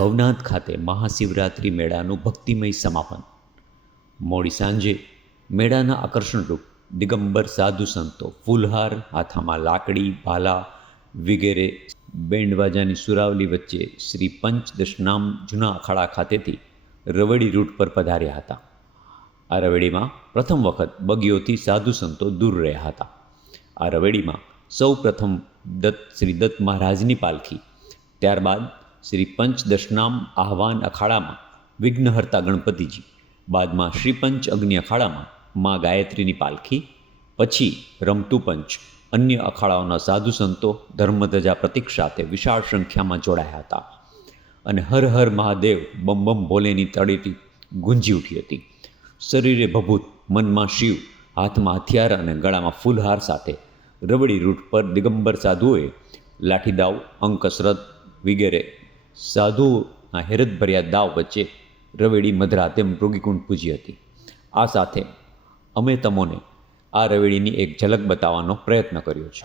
ભવનાથ ખાતે મહાશિવરાત્રિ મેળાનું ભક્તિમય સમાપન. મોડી સાંજે મેળાના આકર્ષણરૂપ દિગંબર સાધુ સંતો ફૂલહાર, હાથામાં લાકડી, ભાલા વગેરે બેન્ડવાજાની સુરાવલી વચ્ચે શ્રી પંચ દશનામ જૂના અખાડા ખાતેથી રવેડી રૂટ પર પધાર્યા હતા. આ રવેડીમાં પ્રથમ વખત બગીઓથી સાધુ સંતો દૂર રહ્યા હતા. આ રવેડીમાં સૌ પ્રથમ શ્રી દત્ત મહારાજની પાલખી, ત્યારબાદ શ્રી પંચ દશનામ આહવાન અખાડામાં વિઘ્નહર્તા ગણપતિજી, બાદમાં શ્રી પંચ અગ્નિ અખાડામાં મા ગાયત્રીની પાલખી, પછી રમતું પંચ અન્ય અખાડાઓના સાધુ સંતો ધર્મધજા પ્રતીક સાથે વિશાળ સંખ્યામાં જોડાયા હતા અને હર હર મહાદેવ બમ બમ ભોલેની તળેટી ગુંજી ઉઠી હતી. શરીરે ભભૂત, મનમાં શિવ, હાથમાં હથિયાર અને ગળામાં ફૂલહાર સાથે રવેડી રૂટ પર દિગંબર સાધુઓએ લાઠીદાવ, અંકસરત વગેરે સાધુઓના હેરતભર્યા દાવ વચ્ચે રવેડી મધરાતે મૃગીકુંડ પૂજી હતી. આ સાથે અમે તમોને આ રવેડીની એક ઝલક બતાવવાનો પ્રયત્ન કર્યો છે.